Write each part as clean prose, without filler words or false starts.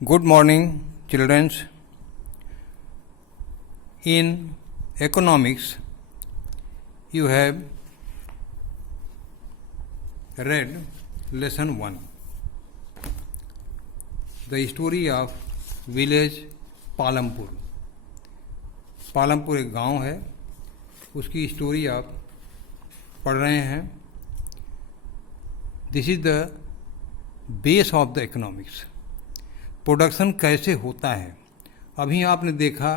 Good morning, children. In economics, you have read lesson 1, the story of village Palampur. Palampur एक गांव है, उसकी story आप पढ़ रहे हैं. This is the base of the economics. Production कैसे होता है. अभी आपने देखा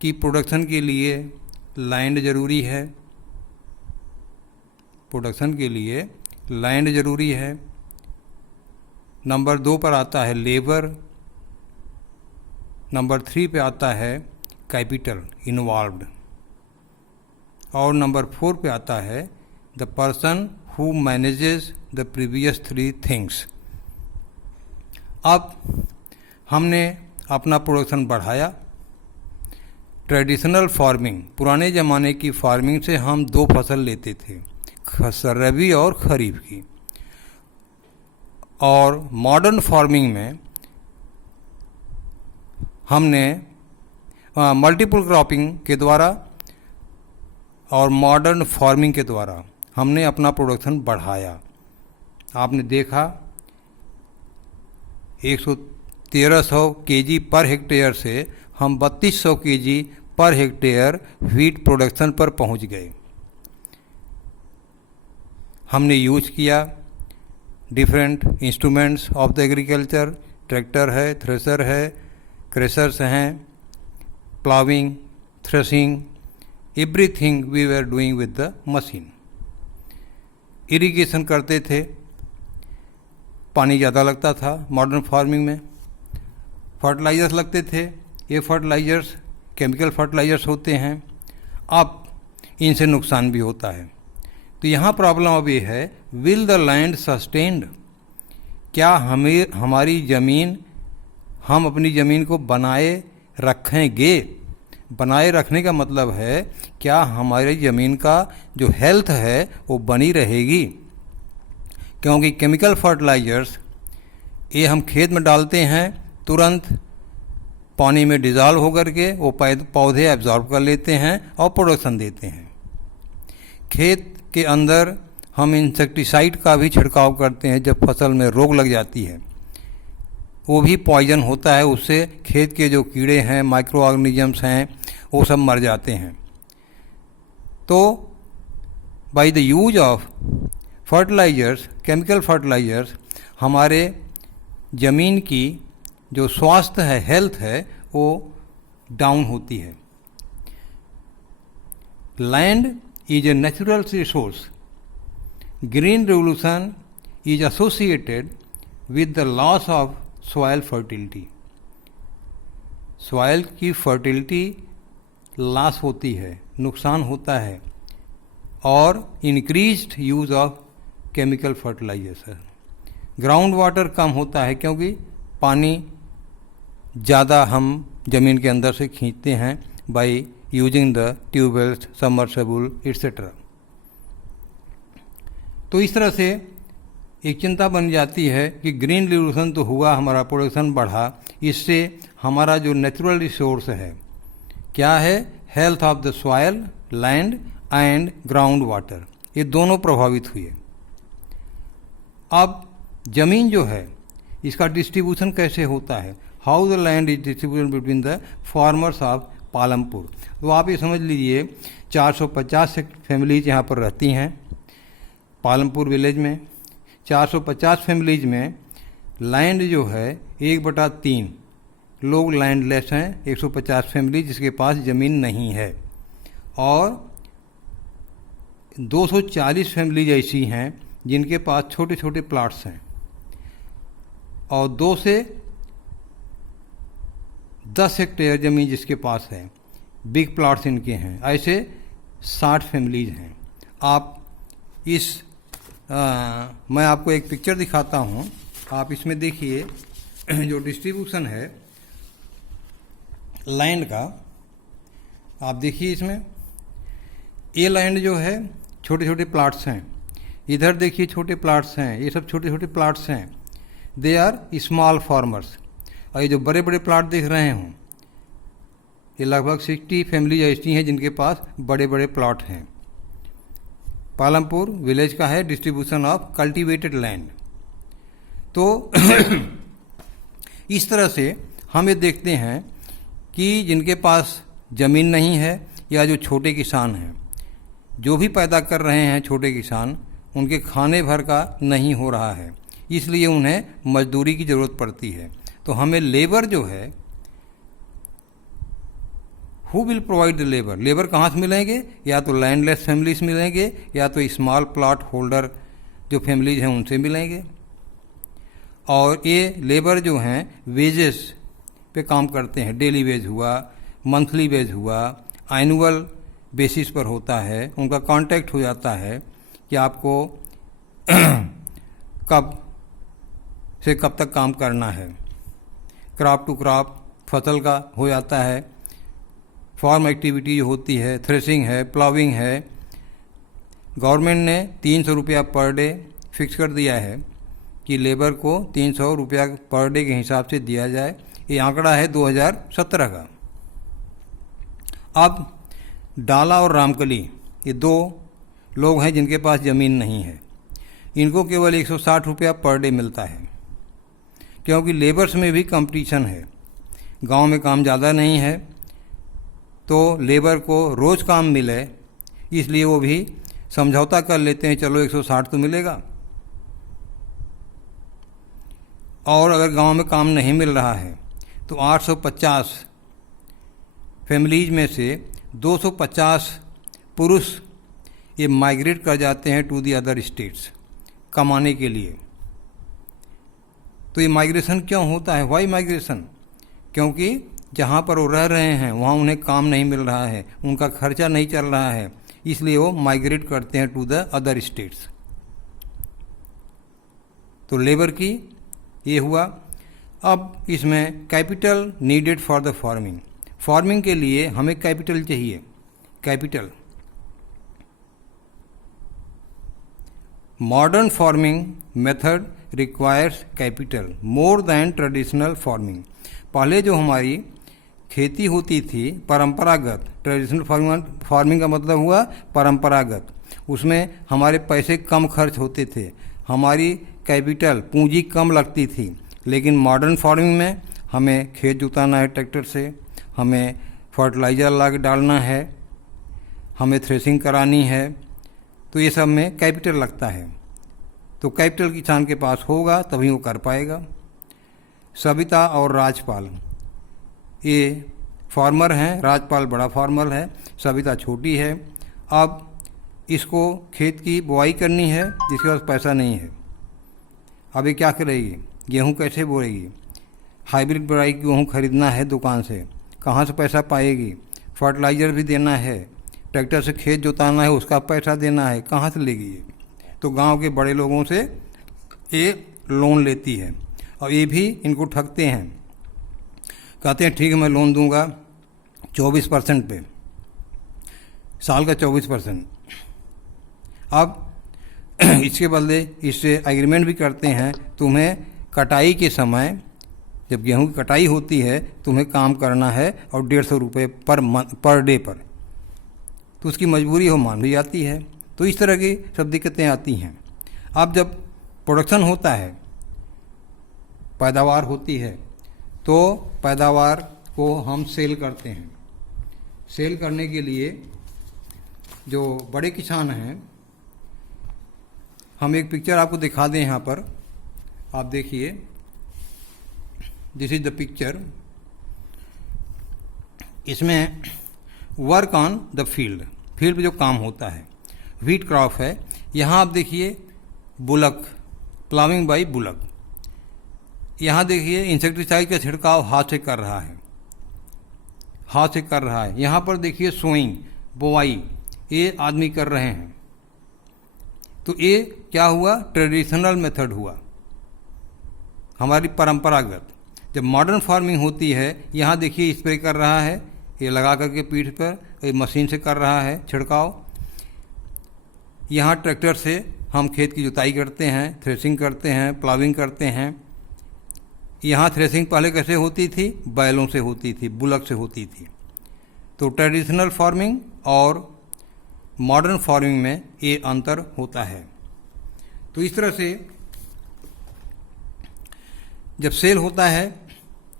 कि प्रोडक्शन के लिए लैंड ज़रूरी है. प्रोडक्शन के लिए लैंड ज़रूरी है. नंबर 2 पर आता है लेबर. नंबर 3 पे आता है कैपिटल इन्वॉल्व्ड. और नंबर 4 पे आता है the person who manages the previous 3 things. अब हमने अपना प्रोडक्शन बढ़ाया. ट्रेडिशनल फार्मिंग, पुराने ज़माने की फार्मिंग से हम 2 फसल लेते थे, रबी और खरीफ की. और मॉडर्न फार्मिंग में हमने मल्टीपल क्रॉपिंग के द्वारा और मॉडर्न फार्मिंग के द्वारा हमने अपना प्रोडक्शन बढ़ाया. आपने देखा 1300 केजी पर हेक्टेयर से हम 3200 KG per hectare wheat production पर पहुंच गए. हमने यूज किया different instruments of the agriculture. Tractor है, थ्रेशर है, क्रेशर्स हैं, ploughing, threshing, everything we were doing with the machine. Irrigation करते थे, पानी ज़्यादा लगता था मॉडर्न फार्मिंग में. फर्टिलाइजर्स लगते थे, ये फर्टिलाइजर्स केमिकल फर्टिलाइजर्स होते हैं. अब इनसे नुकसान भी होता है. तो यहाँ प्रॉब्लम अब ये है, विल द लैंड सस्टेन्ड. क्या हमारी ज़मीन, हम अपनी ज़मीन को बनाए रखेंगे. बनाए रखने का मतलब है क्या हमारी ज़मीन का जो हेल्थ है वो बनी रहेगी. क्योंकि केमिकल फर्टिलाइजर्स ये हम खेत में डालते हैं, तुरंत पानी में डिज़ॉल्व होकर के वो पौधे एब्जॉर्ब कर लेते हैं और प्रोडक्शन देते हैं. खेत के अंदर हम इंसेक्टिसाइड का भी छिड़काव करते हैं जब फसल में रोग लग जाती है. वो भी पॉइजन होता है, उससे खेत के जो कीड़े हैं, माइक्रो ऑर्गेनिजम्स हैं, वो सब मर जाते हैं. तो by the use of fertilisers, chemical fertilisers, हमारे ज़मीन की जो स्वास्थ्य है, हेल्थ है, वो डाउन होती है. Land is a natural resource. Green revolution is associated with the loss of soil fertility. Soil की फर्टिलिटी लॉस होती है, नुकसान होता है. और increased use of chemical fertilization. Ground water कम होता है क्योंकि पानी ज़्यादा हम ज़मीन के अंदर से खींचते हैं by using the tube wells, submersible etcetera. तो इस तरह से एक चिंता बन जाती है कि ग्रीन रिवोल्यूशन तो हुआ, हमारा प्रोडक्शन बढ़ा, इससे हमारा जो नेचुरल रिसोर्स है क्या है, health of the soil, land and ground water, ये दोनों प्रभावित हुए. अब ज़मीन जो है इसका डिस्ट्रीब्यूशन कैसे होता है, how the land is distributed between the farmers of Palampur. तो आप ये समझ लीजिए 450 फैमिलीज यहाँ पर रहती हैं पालमपुर विलेज में. 450 फैमिलीज में लैंड जो है 1/3 लोग लैंडलेस हैं. 150 फैमिली जिसके पास ज़मीन नहीं है. और 240 फैमिलीज ऐसी हैं जिनके पास छोटे छोटे प्लाट्स हैं. और 2 से 10 हेक्टेयर ज़मीन जिसके पास है, बिग प्लाट्स इनके हैं. ऐसे 60 फैमिलीज हैं. आप इस मैं आपको एक पिक्चर दिखाता हूँ. आप इसमें देखिए जो डिस्ट्रीब्यूशन है लैंड का, आप देखिए इसमें ये लैंड जो है छोटे छोटे प्लाट्स हैं. इधर देखिए छोटे प्लाट्स हैं, ये सब छोटे छोटे प्लाट्स हैं. They are small farmers. और ये जो बड़े बड़े प्लाट दिख रहे हों, ये लगभग 60 फैमिलीज ऐसी हैं जिनके पास बड़े बड़े प्लॉट हैं। पालमपुर विलेज का है डिस्ट्रीब्यूशन ऑफ कल्टीवेटेड लैंड। तो इस तरह से हम ये देखते हैं कि जिनके पास ज़मीन नहीं है या जो छोटे किसान हैं, जो भी पैदा कर रहे हैं छोटे किसान, उनके खाने भर का नहीं हो रहा है, इसलिए उन्हें मजदूरी की ज़रूरत पड़ती है। तो हमें लेबर जो है, who will provide the labour, labour कहाँ से मिलेंगे? या तो लैंडलेस फैमिलीज मिलेंगे या तो स्मॉल प्लॉट होल्डर जो फैमिलीज हैं उनसे मिलेंगे। और ये लेबर जो हैं वेजेस पे काम करते हैं, डेली वेज हुआ, मंथली वेज हुआ, एनुअल बेसिस पर होता है। उनका कॉन्ट्रैक्ट हो जाता है कि आपको कब से कब तक काम करना है। क्रॉप टू क्रॉप फसल का हो जाता है। फार्म एक्टिविटी जो होती है, थ्रेसिंग है, प्लाविंग है, गवर्नमेंट ने 300 रुपया पर डे फिक्स कर दिया है कि लेबर को 300 रुपया पर डे के हिसाब से दिया जाए। ये आंकड़ा है 2017 का। अब डाला और रामकली, ये दो लोग हैं जिनके पास ज़मीन नहीं है। इनको केवल 160 रुपया पर डे मिलता है, क्योंकि लेबर्स में भी कंपटीशन है। गांव में काम ज़्यादा नहीं है, तो लेबर को रोज़ काम मिले, इसलिए वो भी समझौता कर लेते हैं, चलो 160 तो मिलेगा। और अगर गांव में काम नहीं मिल रहा है तो 850 फैमिलीज में से 250 पुरुष ये माइग्रेट कर जाते हैं टू दी अदर स्टेट्स कमाने के लिए। तो ये माइग्रेशन क्यों होता है? Why migration? क्योंकि जहाँ पर वो रह रहे हैं वहाँ उन्हें काम नहीं मिल रहा है, उनका खर्चा नहीं चल रहा है, इसलिए वो माइग्रेट करते हैं टू द अदर स्टेट्स। तो लेबर की ये हुआ। अब इसमें capital needed for the farming. Farming के लिए हमें कैपिटल चाहिए। Capital, modern farming method requires capital more than traditional farming. पहले जो हमारी खेती होती थी परंपरागत, ट्रेडिशनल फार्मिंग का मतलब हुआ परंपरागत, उसमें हमारे पैसे कम खर्च होते थे, हमारी कैपिटल पूंजी कम लगती थी। लेकिन मॉडर्न फार्मिंग में हमें खेत जुताना है ट्रैक्टर से, हमें फर्टिलाइज़र ला के डालना है, हमें थ्रेसिंग करानी है, तो ये सब में कैपिटल लगता है। तो कैपिटल किसान के पास होगा तभी वो कर पाएगा। सविता और राजपाल ये फार्मर हैं, राजपाल बड़ा फार्मर है, सविता छोटी है। अब इसको खेत की बुआई करनी है, जिसके पास पैसा नहीं है। अब ये क्या करेगी? गेहूँ कैसे बोएगी? हाइब्रिड वैरायटी की गेहूँ खरीदना है दुकान से, कहाँ से पैसा पाएगी? फर्टिलाइज़र भी देना है, ट्रैक्टर से खेत जोताना है, उसका पैसा देना है, कहाँ से लेगी ये? तो गांव के बड़े लोगों से ये लोन लेती है और ये भी इनको ठगते हैं। कहते हैं ठीक है मैं लोन दूंगा 24% पे, साल का 24%। अब इसके बदले इससे एग्रीमेंट भी करते हैं, तुम्हें कटाई के समय जब गेहूं की कटाई होती है तुम्हें काम करना है और 150 रुपये पर डे पर, तो उसकी मजबूरी हो मान भी जाती है। तो इस तरह की सब दिक्कतें आती हैं। अब जब प्रोडक्शन होता है, पैदावार होती है, तो पैदावार को हम सेल करते हैं। सेल करने के लिए जो बड़े किसान हैं, हम एक पिक्चर आपको दिखा दें यहाँ पर, आप देखिए, दिस इज द पिक्चर। इसमें work on the field, field पे जो काम होता है, व्हीट क्रॉप है। यहाँ आप देखिए बुलक, प्लाविंग बाई बुलक। यहाँ देखिए इंसेक्टिसाइड का छिड़काव हाथ से कर रहा है, हाथ से कर रहा है। यहाँ पर देखिए सोइंग, बोवाई, ये आदमी कर रहे हैं। तो ये क्या हुआ? ट्रेडिशनल मेथड हुआ, हमारी परंपरागत। जब मॉडर्न फार्मिंग होती है, यहाँ देखिए स्प्रे कर रहा है, ये लगा करके पीठ पर, ये मशीन से कर रहा है छिड़काव। यहाँ ट्रैक्टर से हम खेत की जुताई करते हैं, थ्रेसिंग करते हैं, प्लाविंग करते हैं। यहाँ थ्रेसिंग पहले कैसे होती थी? बैलों से होती थी, बुलक से होती थी। तो ट्रेडिशनल फार्मिंग और मॉडर्न फार्मिंग में ये अंतर होता है। तो इस तरह से जब सेल होता है,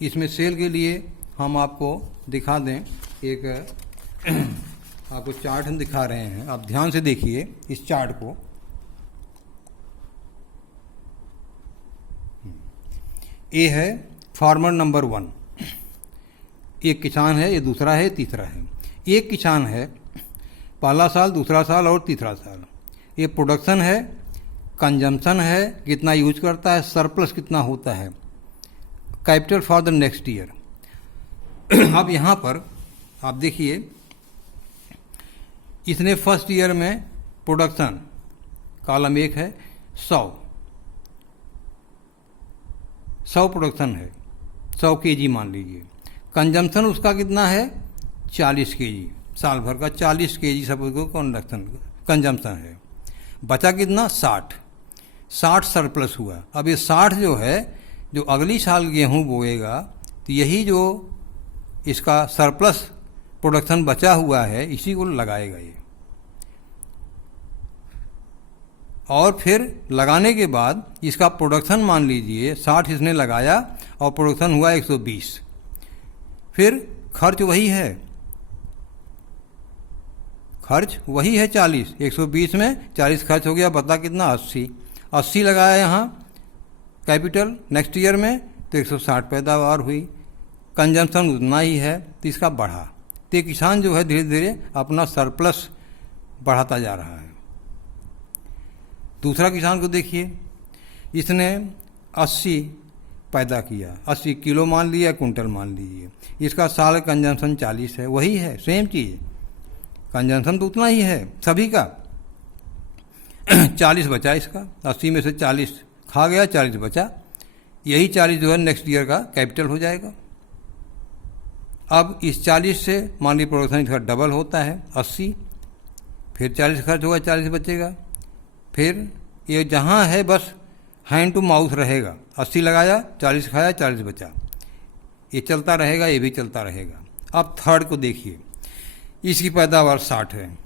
इसमें सेल के लिए हम आपको दिखा दें, एक आपको चार्ट हम दिखा रहे हैं, आप ध्यान से देखिए इस चार्ट को। ये है फार्मर नंबर 1, एक किसान है, ये दूसरा है, तीसरा है। एक किसान है, पहला साल, दूसरा साल और तीसरा साल। ये प्रोडक्शन है, कंजम्पशन है, कितना यूज करता है, सरप्लस कितना होता है, capital for the next year. अब यहाँ पर आप देखिए, इसने फर्स्ट ईयर में प्रोडक्शन, कॉलम 1 है, 100 प्रोडक्शन है, 100 केजी मान लीजिए। कंजम्पशन उसका कितना है? 40 केजी, साल भर का 40 केजी सब को कंजम्पशन है। बचा कितना? 60 सरप्लस हुआ। अब ये 60 जो है, जो अगली साल गेहूं बोएगा, तो यही जो इसका सरप्लस प्रोडक्शन बचा हुआ है, इसी को लगाएगा ये। और फिर लगाने के बाद इसका प्रोडक्शन मान लीजिए 60 इसने लगाया और प्रोडक्शन हुआ 120, फिर खर्च वही है, खर्च वही है 40, 120 में 40 खर्च हो गया, बता कितना? 80 लगाया यहाँ कैपिटल नेक्स्ट ईयर में, तो 160 पैदावार हुई। कंजम्पशन उतना ही है, तो इसका बढ़ा। तो किसान जो है धीरे धीरे अपना सरप्लस बढ़ाता जा रहा है। दूसरा किसान को देखिए, इसने 80 पैदा किया, 80 किलो मान लिया, कुंटल मान लीजिए। इसका साल कंजम्पशन 40 है, वही है, सेम चीज़, कंजम्पशन तो उतना ही है सभी का। 40 बचा इसका, 80 में से 40 खा गया, 40 बचा। यही 40 जो है नेक्स्ट ईयर का कैपिटल हो जाएगा। अब इस 40 से मान ली प्रोडक्शन इसका डबल होता है, 80, फिर 40 खर्च होगा, 40 बचेगा। फिर ये जहाँ है बस हैंड टू माउथ रहेगा, 80 लगाया, 40 खाया, 40 बचा, ये चलता रहेगा, ये भी चलता रहेगा। अब थर्ड को देखिए, इसकी पैदावार 60 है,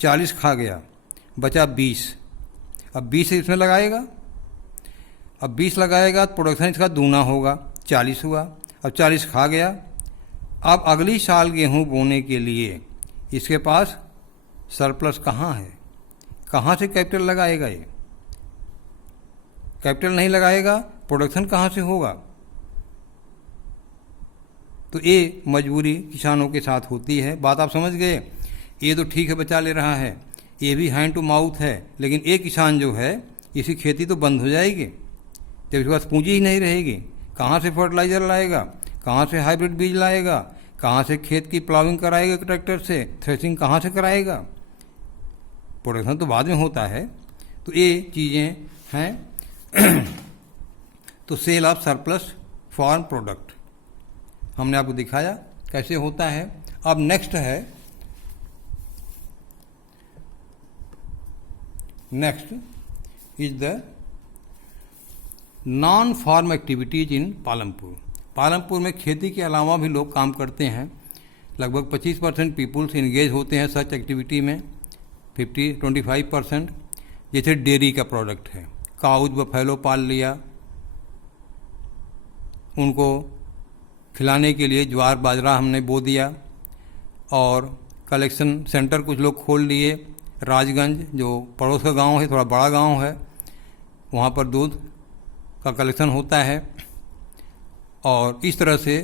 40 खा गया, बचा 20, अब 20 इसमें लगाएगा, अब 20 लगाएगा तो प्रोडक्शन इसका दूना होगा, 40 हुआ, अब 40 खा गया। अब अगली साल गेहूं बोने के लिए इसके पास सरप्लस कहाँ है? कहाँ से कैपिटल लगाएगा? ये कैपिटल नहीं लगाएगा, प्रोडक्शन कहाँ से होगा? तो ये मजबूरी किसानों के साथ होती है। बात आप समझ गए? ये तो ठीक है, बचा ले रहा है, ये भी हैंड टू माउथ है, लेकिन एक किसान जो है, इसकी खेती तो बंद हो जाएगी जब इसके पास पूंजी ही नहीं रहेगी। कहाँ से फर्टिलाइज़र लाएगा, कहाँ से हाइब्रिड बीज लाएगा, कहाँ से खेत की प्लाविंग कराएगा ट्रैक्टर से, थ्रेसिंग कहाँ से कराएगा? प्रोडक्शन तो बाद में होता है। तो ये चीज़ें हैं। तो sale of surplus farm product हमने आपको दिखाया कैसे होता है। अब next is the non farm activities in Palampur. Palampur में खेती के अलावा भी लोग काम करते हैं। लगभग 25% पीपुल्स इंगेज होते हैं सच एक्टिविटी में, 25% जैसे डेयरी का प्रोडक्ट है, काउज बफेलो पाल लिया, उनको खिलाने के लिए ज्वार बाजरा हमने बो दिया, और कलेक्शन सेंटर कुछ लोग खोल लिए। राजगंज जो पड़ोस का गांव है, थोड़ा बड़ा गांव है, वहाँ पर दूध का कलेक्शन होता है। और इस तरह से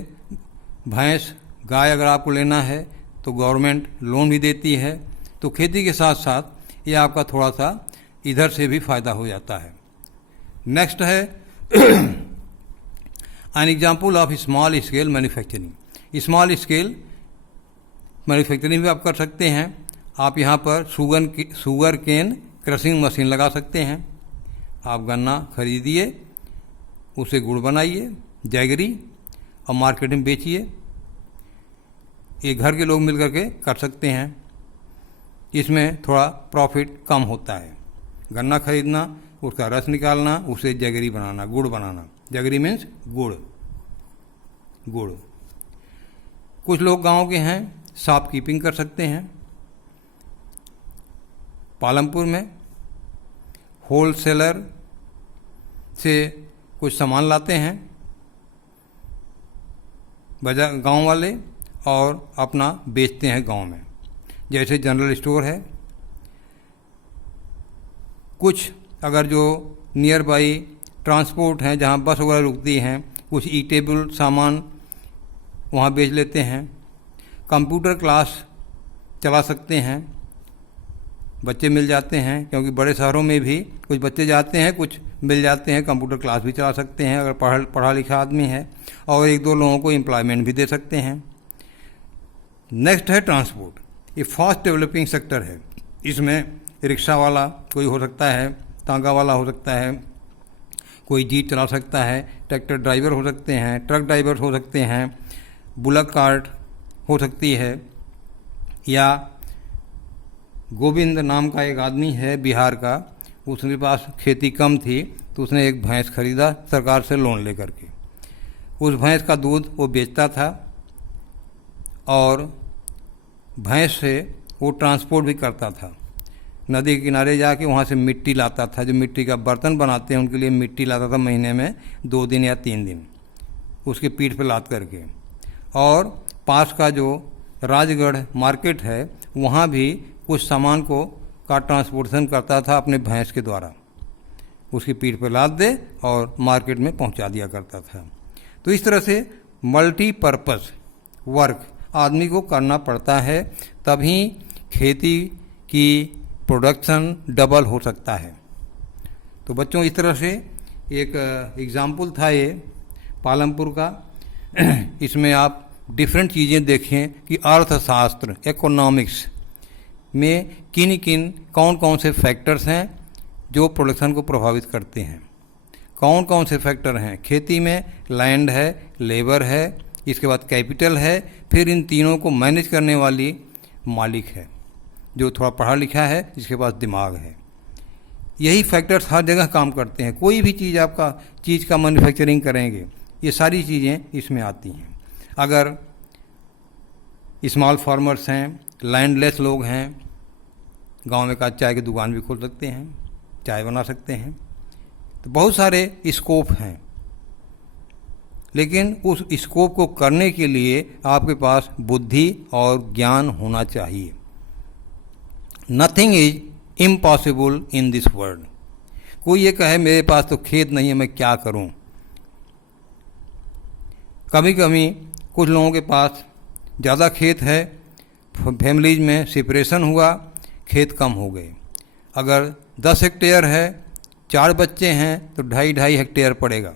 भैंस गाय अगर आपको लेना है तो गवर्नमेंट लोन भी देती है। तो खेती के साथ साथ ये आपका थोड़ा सा इधर से भी फ़ायदा हो जाता है। नेक्स्ट है an example of small scale manufacturing. Small scale manufacturing भी आप कर सकते हैं। आप यहाँ पर शुगर केन क्रशिंग मशीन लगा सकते हैं। आप गन्ना खरीदिए, उसे गुड़ बनाइए, जैगरी, और मार्केट में बेचिए। ये घर के लोग मिल करके कर सकते हैं। इसमें थोड़ा प्रॉफिट कम होता है। गन्ना खरीदना, उसका रस निकालना, उसे जैगरी बनाना, गुड़ बनाना, जगरी मीन्स गुड़, गुड़। कुछ लोग गांव के हैं, शॉपकीपिंग कर सकते हैं। पालमपुर में होलसेलर से कुछ सामान लाते हैं बाजार गांव वाले और अपना बेचते हैं गांव में, जैसे जनरल स्टोर है। कुछ अगर जो नियर बाई ट्रांसपोर्ट हैं, जहां बस वगैरह रुकती हैं, कुछ ईटेबल सामान वहां बेच लेते हैं। कंप्यूटर क्लास चला सकते हैं, बच्चे मिल जाते हैं, क्योंकि बड़े शहरों में भी कुछ बच्चे जाते हैं, कुछ मिल जाते हैं। कंप्यूटर क्लास भी चला सकते हैं अगर पढ़ा लिखा आदमी है, और एक दो लोगों को एम्प्लॉयमेंट भी दे सकते हैं। नेक्स्ट है ट्रांसपोर्ट। ये फास्ट डेवलपिंग सेक्टर है। इसमें रिक्शा वाला कोई हो सकता है, तांगा वाला हो सकता है, कोई जीप चला सकता है, ट्रैक्टर ड्राइवर हो सकते हैं, ट्रक ड्राइवर हो सकते हैं, बुलक कार्ट हो सकती है, या गोविंद नाम का एक आदमी है बिहार का, उसके पास खेती कम थी तो उसने एक भैंस खरीदा सरकार से लोन लेकर के। उस भैंस का दूध वो बेचता था और भैंस से वो ट्रांसपोर्ट भी करता था। नदी के किनारे जाके वहाँ से मिट्टी लाता था, जो मिट्टी का बर्तन बनाते हैं उनके लिए मिट्टी लाता था महीने में 2 दिन या 3 दिन उसके पीठ पे लाद करके। और पास का जो राजगढ़ मार्केट है वहाँ भी कुछ सामान को का ट्रांसपोर्टेशन करता था अपने भैंस के द्वारा, उसकी पीठ पर लाद दे और मार्केट में पहुंचा दिया करता था। तो इस तरह से मल्टीपर्पज़ वर्क आदमी को करना पड़ता है, तभी खेती की प्रोडक्शन डबल हो सकता है। तो बच्चों, इस तरह से एक एग्जाम्पल था ये पालमपुर का। इसमें आप डिफरेंट चीज़ें देखें कि अर्थशास्त्र, इकोनॉमिक्स में किन किन कौन कौन से फैक्टर्स हैं जो प्रोडक्शन को प्रभावित करते हैं। कौन कौन से फैक्टर हैं? खेती में लैंड है, लेबर है, इसके बाद कैपिटल है, फिर इन तीनों को मैनेज करने वाली मालिक है जो थोड़ा पढ़ा लिखा है, जिसके पास दिमाग है। यही फैक्टर्स हर जगह काम करते हैं। कोई भी चीज़ का मैन्युफैक्चरिंग करेंगे, ये सारी चीज़ें इसमें आती हैं। अगर स्मॉल फार्मर्स हैं, लैंडलेस लोग हैं, गांव में का चाय की दुकान भी खोल सकते हैं, चाय बना सकते हैं। तो बहुत सारे स्कोप हैं, लेकिन उस स्कोप को करने के लिए आपके पास बुद्धि और ज्ञान होना चाहिए। Nothing is impossible in this world. कोई ये कहे मेरे पास तो खेत नहीं है, मैं क्या करूं? कभी कभी कुछ लोगों के पास ज़्यादा खेत है, फैमिलीज में सेपरेशन हुआ, खेत कम हो गए। अगर 10 हेक्टेयर है, 4 बच्चे हैं तो 2.5 हेक्टेयर पड़ेगा।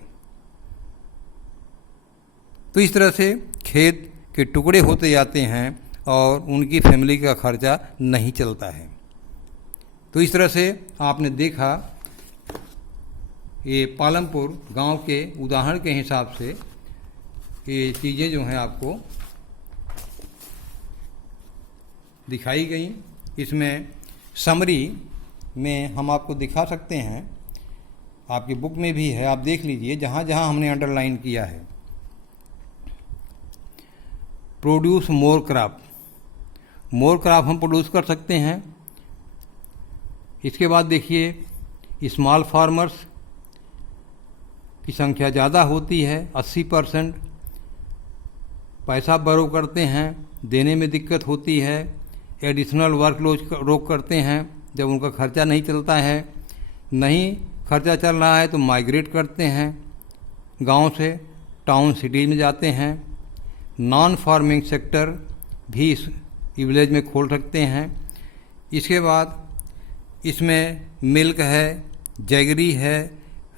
तो इस तरह से खेत के टुकड़े होते जाते हैं और उनकी फैमिली का खर्चा नहीं चलता है। तो इस तरह से आपने देखा, ये पालमपुर गांव के उदाहरण के हिसाब से ये चीज़ें जो हैं आपको दिखाई गई। इसमें समरी में हम आपको दिखा सकते हैं, आपकी बुक में भी है, आप देख लीजिए जहाँ जहाँ हमने अंडरलाइन किया है। प्रोड्यूस मोर क्रॉप हम प्रोड्यूस कर सकते हैं। इसके बाद देखिए स्मॉल फार्मर्स की संख्या ज़्यादा होती है, 80%। पैसा बरो करते हैं, देने में दिक्कत होती है, एडिशनल वर्कलोड करते हैं जब उनका खर्चा नहीं चलता है। नहीं खर्चा चल रहा है तो माइग्रेट करते हैं, गांव से टाउन सिटी में जाते हैं। नॉन फार्मिंग सेक्टर भी इस विलेज में खोल सकते हैं। इसके बाद इसमें मिल्क है, जैगरी है,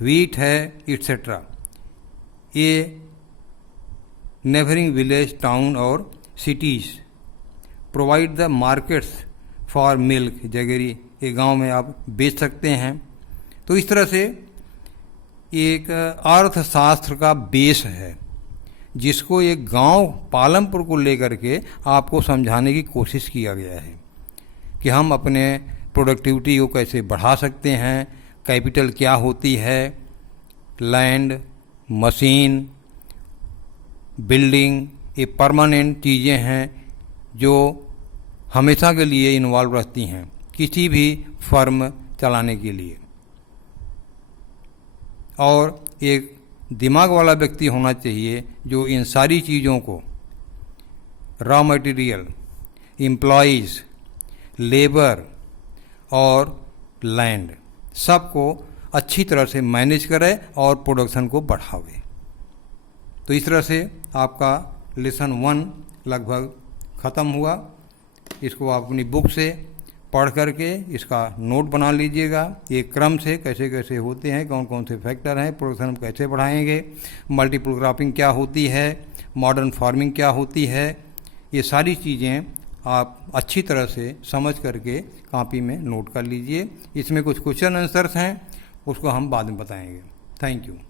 व्हीट है, एट्सेट्रा। ये नेबरिंग विलेज, टाउन और cities provide the markets for milk, jaggery, ये गांव में आप बेच सकते हैं। तो इस तरह से एक अर्थशास्त्र का बेस है जिसको एक गांव पालमपुर को लेकर के आपको समझाने की कोशिश किया गया है कि हम अपने प्रोडक्टिविटी को कैसे बढ़ा सकते हैं, कैपिटल क्या होती है, लैंड, मशीन, बिल्डिंग, ये परमानेंट चीज़ें हैं जो हमेशा के लिए इन्वॉल्व रहती हैं किसी भी फर्म चलाने के लिए। और एक दिमाग वाला व्यक्ति होना चाहिए जो इन सारी चीज़ों को, रॉ मटेरियल, एम्प्लॉयज़, लेबर और लैंड, सबको अच्छी तरह से मैनेज करे और प्रोडक्शन को बढ़ावे। तो इस तरह से आपका लेसन 1 लगभग ख़त्म हुआ। इसको आप अपनी बुक से पढ़ करके इसका नोट बना लीजिएगा, ये क्रम से कैसे कैसे होते हैं, कौन कौन से फैक्टर हैं, प्रोडक्शन कैसे बढ़ाएंगे, मल्टीपल क्रॉपिंग क्या होती है, मॉडर्न फार्मिंग क्या होती है, ये सारी चीज़ें आप अच्छी तरह से समझ करके कॉपी में नोट कर लीजिए। इसमें कुछ क्वेश्चन आंसर्स हैं, उसको हम बाद में बताएंगे। Thank you.